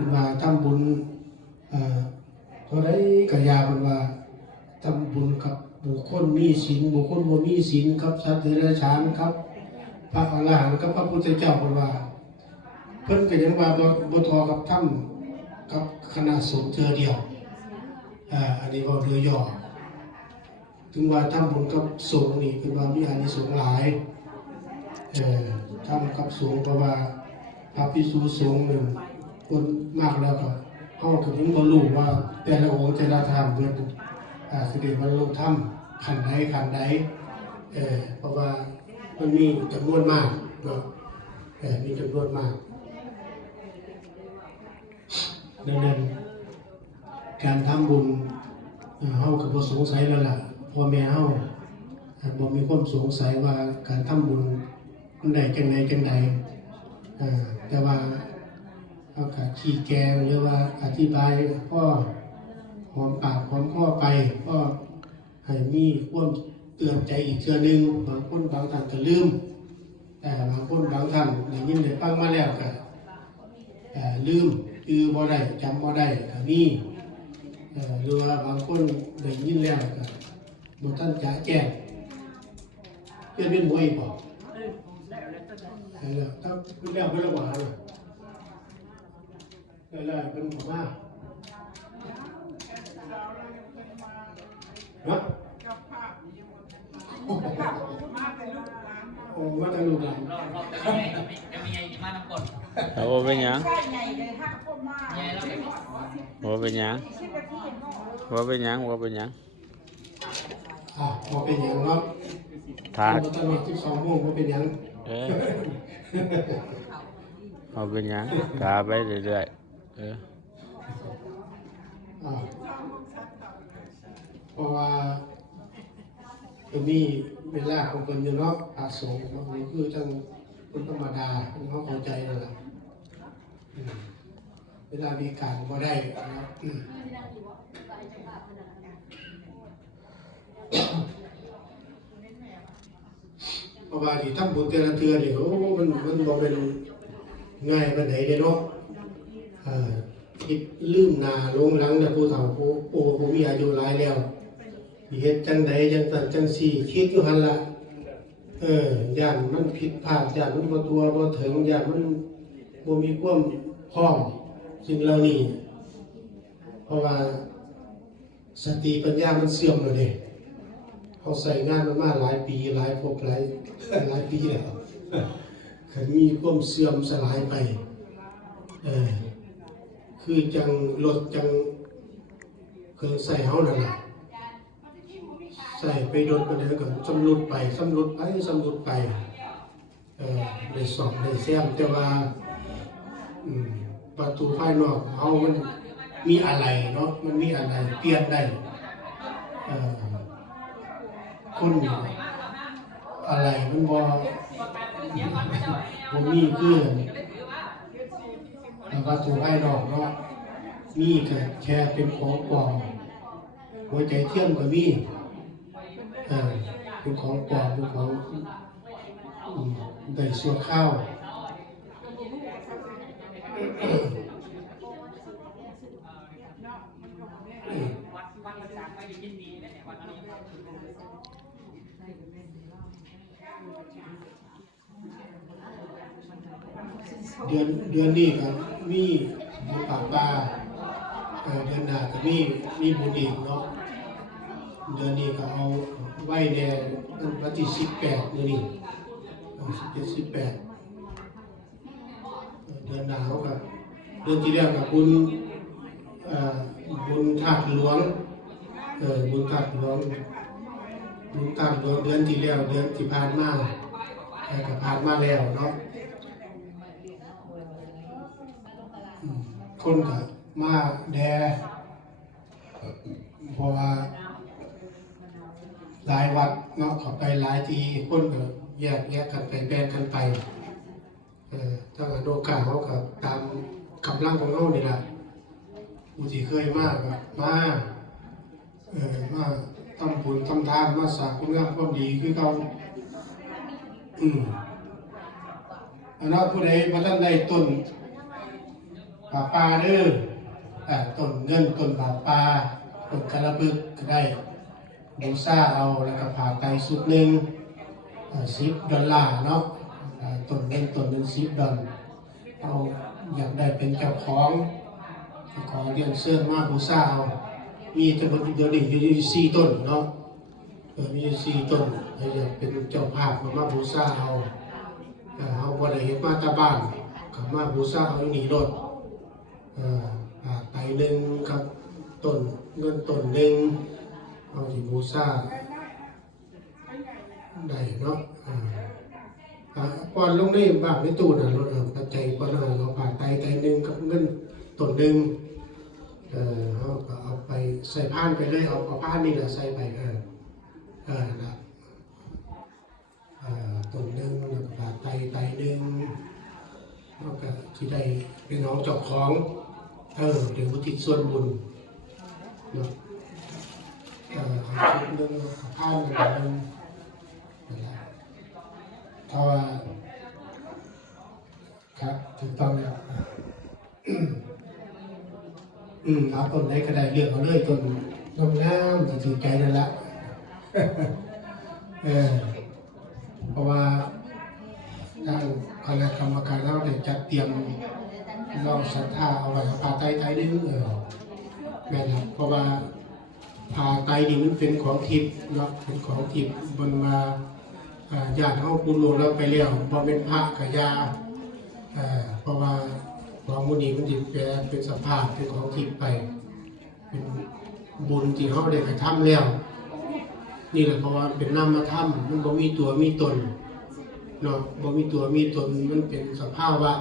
เป็นว่าทำบุญเท่าไรกยาเป็นว่าทำบุญกับบุคคลมีศีลบุคคลบ่มีศีลครับสัตว์เดรัจฉานครับพระอรหันต์กับพระพุทธเจ้าเป็นว่าเพิ่นก็ยังว่าบ่ทอกับทำกับคณะสงฆ์เทื่อเดียวอันนี้ว่าโดยย่อถึงว่าทำบุญกับสงฆ์นี่เป็นว่ามีอานิสงส์หลายทำกับสงฆ์เพราะว่าพระภิกษุสงฆ์หนึ่งคนมากแล้วก็เขาก็ถึงบรรลุว่าแต่ละองค์แต่ละธรรมเพื่อนเสด็จบรรลุธรรมขันใดเพราะว่ามันมีจำนวนมากเนาะมีจำนวนมากดังนั้นการทำบุญเฮาก็บ่สงสัยแล้วล่ะพ่อแม่เฮาบ่มีความสงสัยว่าการทำบุญมันได้จังใดแต่ว่าเอาก็ขี้แกงหรือว่าอธิบายพ่อหอมปากหอมคอไปก็ให้มีความเตือนใจอีกเทื่อนึงบางคนบางท่านก็ลืมแต่บางคนบางท่านได้ยินได้ฟังมาแล้วก็ลืมคือบ่ได้จำบ่ได้ก็มีหรือว่าบางคนได้ยินแล้วก็บ่ทันจะแจ้งเป็นมวยบ่แล้วถ้าคุณแล้วเป็นระหว่างแล้วเป็นผมว่าฮะโอ้มาทางลูกหลานจะมีไงมาน้ำกดโอ้เป็นยังโอ้เป็นยังว่าเป็นยังว่าเป็นยังพอเป็นอย่างเนาะถาตลอด12 โมงว่าเป็นอย่างเอาเป็นยังถาไปเรื่อยเพราะว่าตรงนี้เวลาของคนอยู่เนาะอาสงฆ์นี่คือจังคนธรรมดาเขาเข้าใจนั่นแหละเวลามีการบ่ได้นะเพราะว่าที่ทำบุญแต่ละเทื่อนี่โอ้มันบ่เป็นง่ายปานใดเด้เนาะคิดลืมหน้าลงหลังแต่ผู้เฒ่าผู้มีอายุหลายแล้วเฮ็ดจังใดจังซั่นจังซี่คิดอยู่หั่นล่ะย่านมันผิดพลาดย่านมันบ่ตัวบ่ถึงย่านมันบ่มีความพร้อมสิ่งเหล่านี้เพราะว่าสติปัญญามันเสื่อมแล้วเด้เขาใส่งานมาหลายปีหลายภพหลายปีแล้วคันมีความเสื่อมสลายไปคือจังรถจังเครื่องใส่เฮานั่นล่ะใส่ไปโดนไปแล้วก็สำรุดไปได้สอบได้แซมแต่ว่าประตูภายนอกเฮามันมีอะไรเนาะมันมีอะไรเปลี่ยนได้คนอะไรมันบ่มีคือประตูภายนอกเนาะมีแค่เป็นของปลอมหัวใจเทียมก็มีเป็นของปลอมเป็นของได้ส่วนข้าวเดือนนี้ก็มีบุญปากปลาเดือนหน้าก็มีบุญอีกเนาะเดือนนี้ก็เอาไว้ในวันที่18นี่17 18เดือนหน้าเขาก็เดือนที่แล้วกับบุญธาตุหลวงบุญธาตุหลวงเดือนที่แล้วเดือนที่ผ่านมาก็ผ่านมาแล้วเนาะคนก็มาแด่เพราะว่าหลายวัดเนาะเข้าไปหลายทีคนก็แยกกันไปแบ่งกันไปถ้าโอกาสเขาก็ตามกำลังของเขานี่แหละผู้ที่เคยมากก็มาทำบุญทำทานมาสร้างคุณงามความดีคือเขาอันนั้นผู้ใดมาท่านได้ต้น ป่าปลาเด้อต้นเงินต้นป่าปลาต้นกระบึกก็ได้บูชาเอาแล้วก็ผ่าไตสุดหนึ่ง$10เนาะต้นเงินต้นหนึ่ง$10เอาอยากได้เป็นเจ้าของเรียนเชิญมาบูชาเอามีจำนวนเดียวนี้อยู่4 ต้นเนาะมี4 ต้นอยากเป็นเจ้าภาพมาบูชาเอาเอาบ่ได้เฮ็ดมาตาบ้านก็มาบูชาเอาอยู่นี่โลดไตหนึ่งครับต้นเงินต้นหนึ่งเอาสิบูชาได้เนาะป้อนลงในบ้านในตู้น่ะรถปัจจัยป้อนเราผ่าไตหนึ่งกับเงินต้นหนึ่งเอาไปใส่ผ้านไปเลยเอาผ้านนี่แหละใส่ไปนะต้นหนึ่งแล้วก็ไตหนึ่งแล้วก็ที่ได้เป็นน้องเจ้าของเดี๋ยวอุทิศส่วนบุญเนาะชุดหนึ่งผ้านหนึ่งถ้าว่าครับถูกต้องแล้วเอาต้นไหนก็ได้เลือกเอาเลยต้นงามๆที่ถูกใจนั่นแหละเพราะว่าทางคณะกรรมการเราได้จัดเตรียมรองศรัทธาเอาไว้ผ่าไตนึงแม่นครับเพราะว่าผ่าไตนี่มันเป็นของทิพย์เนาะเป็นของทิพย์บนมาญาติเขาปูนลงแล้วไปเลี้ยวบ่เป็นพระกับยาเพราะว่าของมูนี้มันจิตเป็นสภาพเป็นของทิพย์ไปเป็นบุญที่เขาได้กระทำแล้วนี่แหละเพราะว่าเป็นนามธรรมมันบ่มีตัวมีตนเนาะบ่มีตัวมีตนมันเป็นสภาพว่า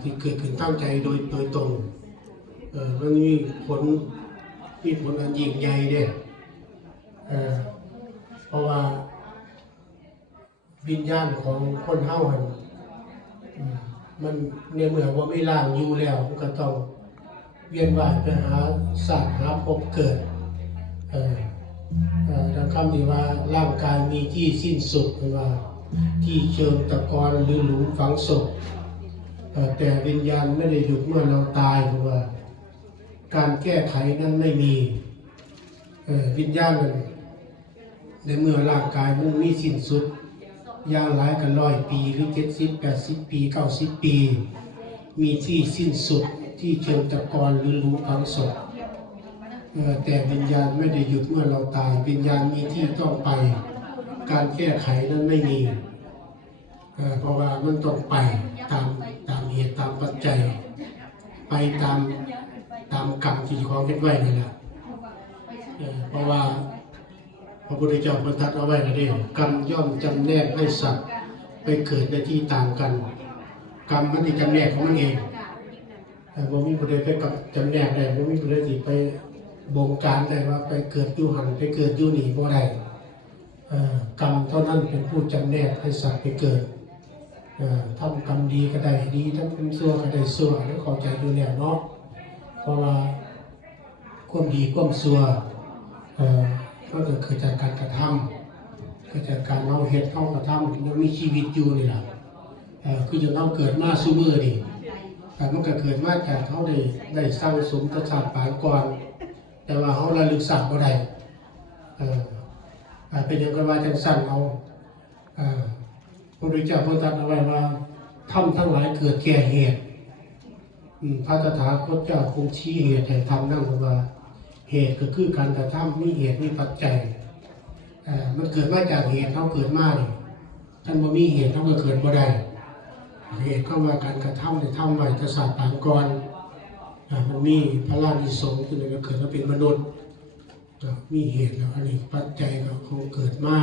ที่เกิดขึ้นตั้งใจโดยตรงมันมีผลอันยิ่งใหญ่เด้เพราะว่าวิญญาณของคนเฮามันในเมื่อว่าไม่ล่างอยู่แล้วมันก็ต้องเวียนว่ายไปหาสัตว์หาพบเกิดดังคำที่ว่าร่างกายมีที่สิ้นสุดหรือว่าที่เชิงตะกอนหรือหลุมฝังศพแต่วิญญาณไม่ได้หยุดเมื่อเราตายหรือว่าการแก้ไขนั้นไม่มีวิญญาณนั้นในเมื่อร่างกายมันมีสิ้นสุดอย่างหลายกัน100 ปีหรือ70 80 ปี90 ปีมีที่สิ้นสุดที่เชิงตะกอนหรือหลุมฝังศพแต่วิญญาณไม่ได้หยุดเมื่อเราตายวิญญาณมีที่ต้องไปการแก้ไขนั้นไม่มีเพราะว่ามันต้องไปตามเหตุตามปัจจัยไปตามกรรมที่ของเป็นไว้นี่แหละเพราะว่าพระพุทธเจ้าประทับเอาไว้นะเด้กรรมย่อมจำแนกให้สัตว์ไปเกิดในที่ต่างกันกรรมมันจะจำแนกของมันเองบ่มีผู้ใดไปกับจำแนกได้บ่มีผู้ใดสิไปบงการได้ว่าไปเกิดอยู่หันไปเกิดอยู่นี่บ่ได้กรรมเท่านั้นเป็นผู้จำแนกให้สัตว์ไปเกิดทำกรรมดีก็ได้ดีทำกรรมชั่วก็ได้ชั่วแล้วเข้าใจอยู่แล้วเนาะเพราะว่าความดีความชั่วก็เกิดจากการกระทำเกิดจากการเราเฮ็ดเข้ากระทำยังมีชีวิตอยู่นี่แหละคืออย่างเราเกิดมาซุมื้อนี่มันก็เกิดมาจากเขาได้สร้างสมกระชากปานก่อนแต่ว่าเขาระลึกสัตว์บ่ได้เป็นอย่างกันว่าจังสั่นเอาพระพุทธเจ้าพูดตรัสเอาไว้ว่าธรรมทั้งหลายเกิดแก่เหตุพระตถาคตเจ้าคงชี้เหตุให้ทำนั่งว่าเหตุก็คือการกระทำมีเหตุมีปัจจัยมันเกิดมาจากเหตุเขาเกิดมาเนี่ยท่านบ่มีเหตุเขาก็เกิดบ่ได้เหตุเข้ามาการกระทำในทำไว้กษัตริย์ต่างก่อนมันมีพระราชิสงฆ์คือในเกิดมาเป็นมนุษย์มีเหตุแล้วอันนี้ปัจจัยก็คงเกิดมา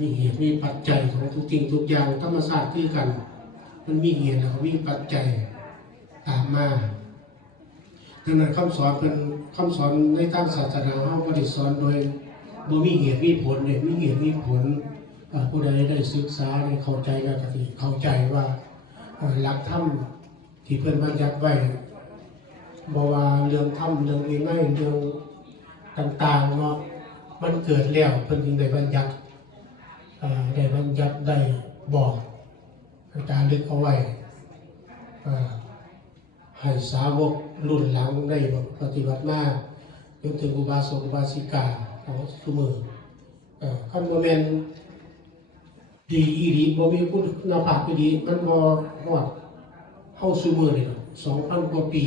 มีเหตุมีปัจจัยของทุกสิ่งทุกอย่างธรรมชาติที่กันมันมีเหตุแล้วมีปัจจัยตามมาดังนั้นคำสอนเป็นคำสอนในทางศาสนาเขาปฏิสอนโดยบ่มีเหตุมีผลเนี่ยมีเหตุมีผลผู้ใดได้ศึกษาได้เข้าใจก็จะเข้าใจว่าหลักธรรมที่เพิ่นบัญญัติไว้บ่ว่าเรื่องธรรมเรื่องวินัยเรื่องต่างๆเนาะมันเกิดแล้วเพิ่นจึงได้บัญญัติได้บอกการลึกเอาไว้ ให้สาวกรุ่นหลังได้ปฏิบัติมาจนถึงอุบาสกอุบาสิกาของซุมื้อคันบ่แม่นดีอีหลีบ่มีคุณภาพอีหลีมันบ่ฮอดเฮาซุมื้อนี่2,000 กว่าปี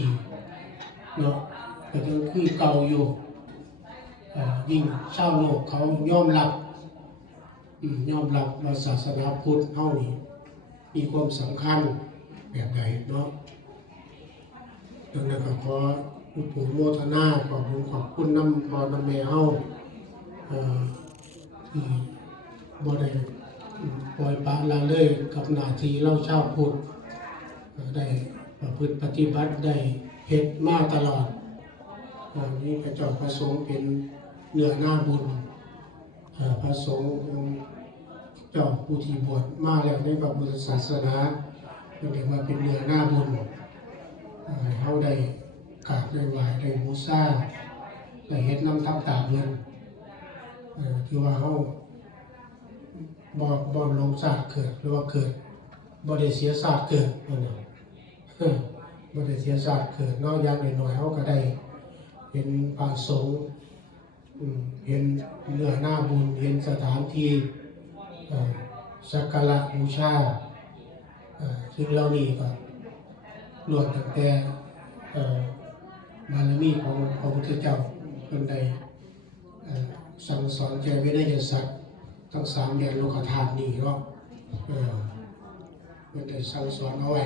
เนาะก็ยังคือเก่าอยู่ยิ่งชาวโลกเขายอมรับว่าศาสนาพุทธเฮานี่มีความสำคัญแบบใดเนาะดังนั้นก็ขออุปโมทนาขอบคุณน้ำพ่อน้ำแม่เฮาที่บ่ได้ปล่อยปละละเลยกับหน้าที่เราชาวพุทธได้ประพฤติปฏิบัติได้เฮ็ดมาตลอดนี่พระเจ้าประสงค์เป็นเนื้อหน้าบุญพระสงฆ์เจ้าผู้ที่บวชมาแล้วในพระพุทธศาสนาเรียกว่าเป็นเนื้อหน้าบุญเขาได้กราบได้ไหว้ได้บูชาได้เฮ็ดน้ำทับตาเงินคือว่าเขาบ่ลงศาสตร์เกิดหรือว่าเกิดบ่ได้เสียศาสตร์เกิดนั่นน่ะบ่ได้เสียศาสตร์เกิดนอกอย่างน้อยๆเขาก็ได้เป็นพระสงฆ์เห็นเนื้อหน้าบุญเห็นสถานที่สักการะบูชาซึ่งเหล่านี้ก็ล้วนตั้งแต่บารมีของพระพุทธเจ้าเพิ่นได้สั่งสอนแก่วินัยสัตว์ทั้ง3แดนโลกธาตุนี้เนาะเพิ่นได้สั่งสอนเอาไว้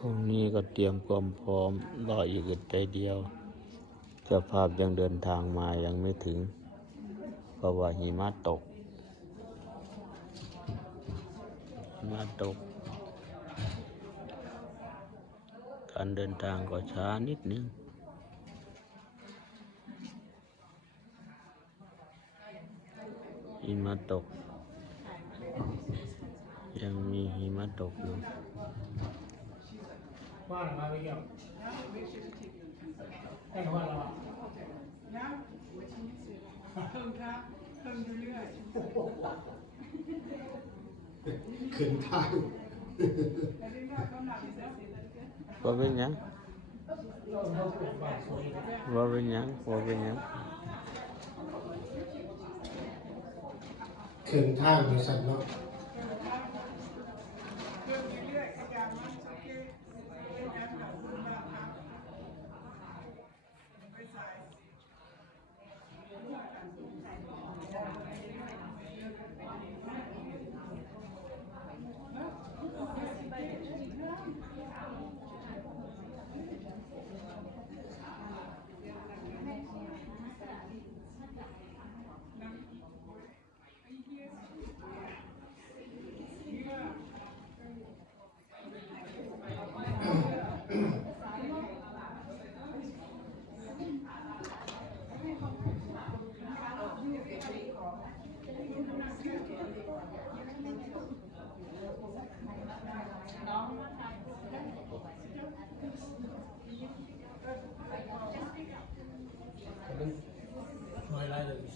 ช่วงนี้ก็เตรียมความพร้อมรออีกอึดใจเดียวเจ้าภาพยังเดินทางมายังไม่ถึงเพราะว่าหิมะตกการเดินทางก็ช้านิดนึงหิมะตกยังมีหิมะตกอยู่ว่ามาไปเกี่ยวแต่ว่าเราขึ้นทางว่าเป็นหยังขึ้นทางบริษัทเนาะ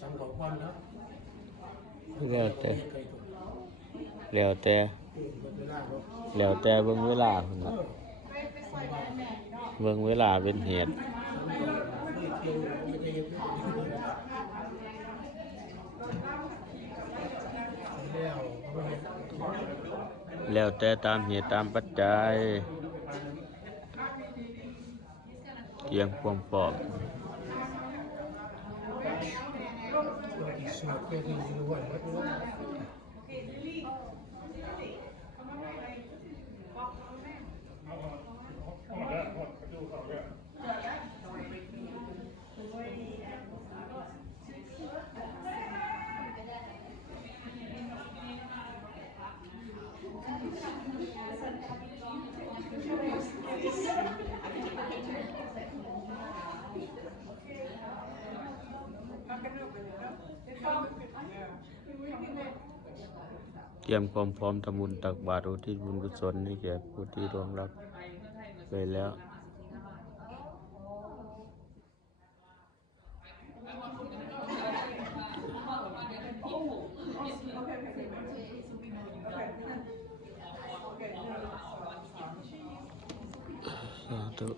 สังขารวันแล้วแล้วแต่เบิ่งเวลาพุ่นน่ะเบิ่งเวลาเป็นเหตุ เที่ยวไม่ได้เห็นแล้ว แล้วแต่ตามเหตุตามปัจจัยเตรียมความพร้อม เราที่สวดแค่ที่รู้ว่าวัดนู้น เตรียมความพร้อมทำบุญตักบาตรอุทิศบุญกุศลให้แก่ผู้ที่ร่วงรับไปแล้วสาธุ